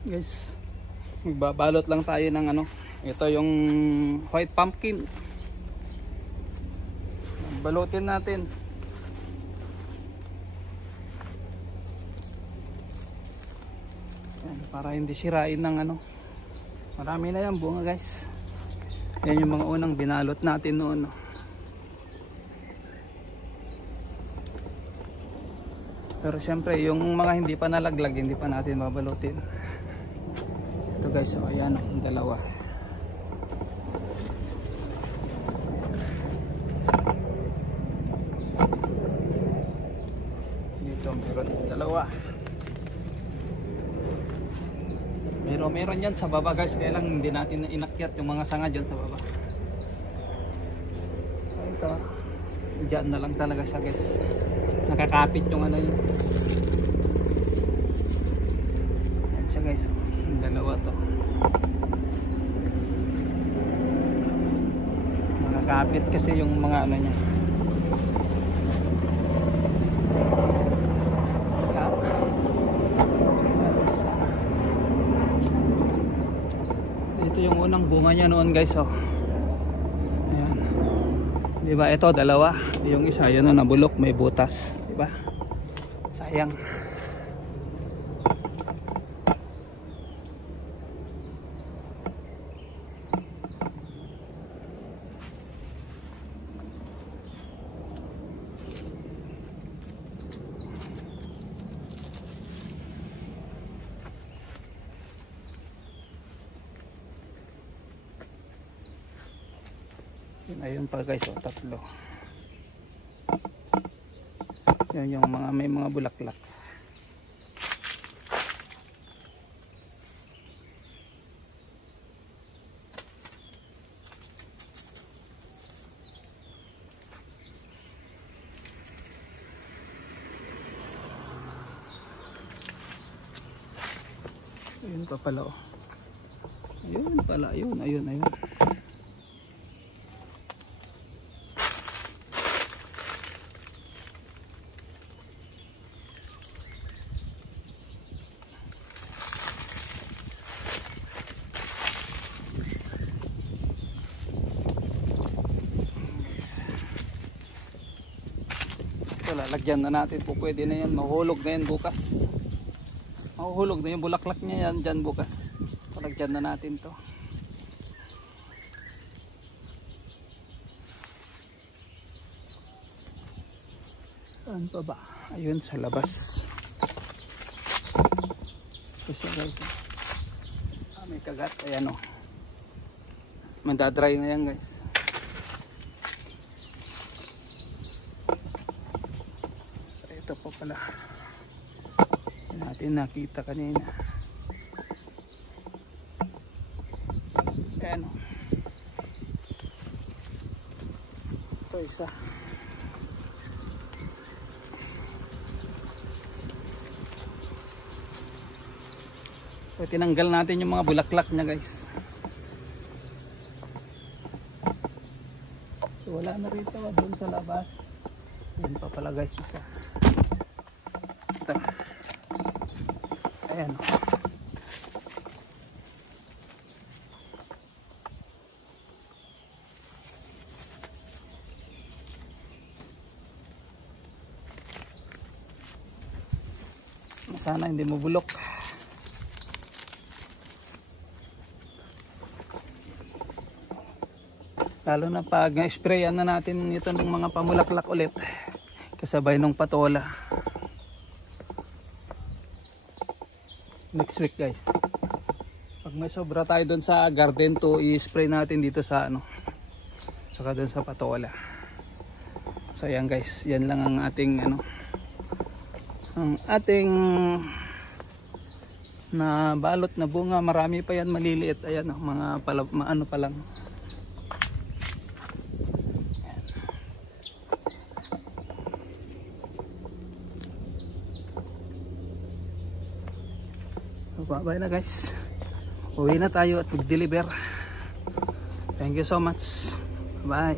Guys, magbabalot lang tayo ng ano. Ito yung white pumpkin. Balutin natin. Yan, para hindi sirain ng ano. Marami na yan bunga guys. Yan yung mga unang binalot natin noon. Pero syempre yung mga hindi pa nalaglag, hindi pa natin babalutin. Ito guys, so ayan yung dalawa. Dito meron dalawa. Meron yan sa baba guys, kaya lang hindi natin inakyat yung mga sanga dyan sa baba. Ito, dyan na lang talaga siya guys. Nakakapit yung ano yun. Yan siya guys, yung dalawa to. Nakakapit kasi yung mga ano niya. Ito yung unang bunga niya noon guys, oh. Ayan. Diba ito dalawa, yung isa yun na nabulok, may butas, diba? Sayang. Ayun pa guys, oh, tatlo. Yan yung mga may mga bulaklak. Ayun pa pala, oh. Ayun pala, ayun. Lalagyan na natin po, pwede na yan, mahuhulog na yan bukas. Mahuhulog na yung bulaklak niya yan dyan bukas. Lalagyan na natin to. Saan pa ba? Ayun sa labas. Ito siya guys. May kagat, ayan o. Mandadry na yan guys. Ito pa pala, natin nakita kanina. Ayan o. Ito isa. So tinanggal natin yung mga bulaklak niya guys. So wala na rito doon sa labas. Yan pa pala guys isa. Ito. Ayan. Sana hindi mo bulok. Lalo na pag sprayan na natin ito ng mga pamulaklak ulit kasabay ng patola next week guys. Pag may sobra tayo doon sa garden to, i-spray natin dito sa ano, saka doon sa patola. So yan guys, yan lang ang ating ano, ang ating na balot na bunga. Marami pa yan maliliit, ayan mga ano pa lang. Bye na guys, uwi na tayo at mag-deliver. Thank you so much, bye.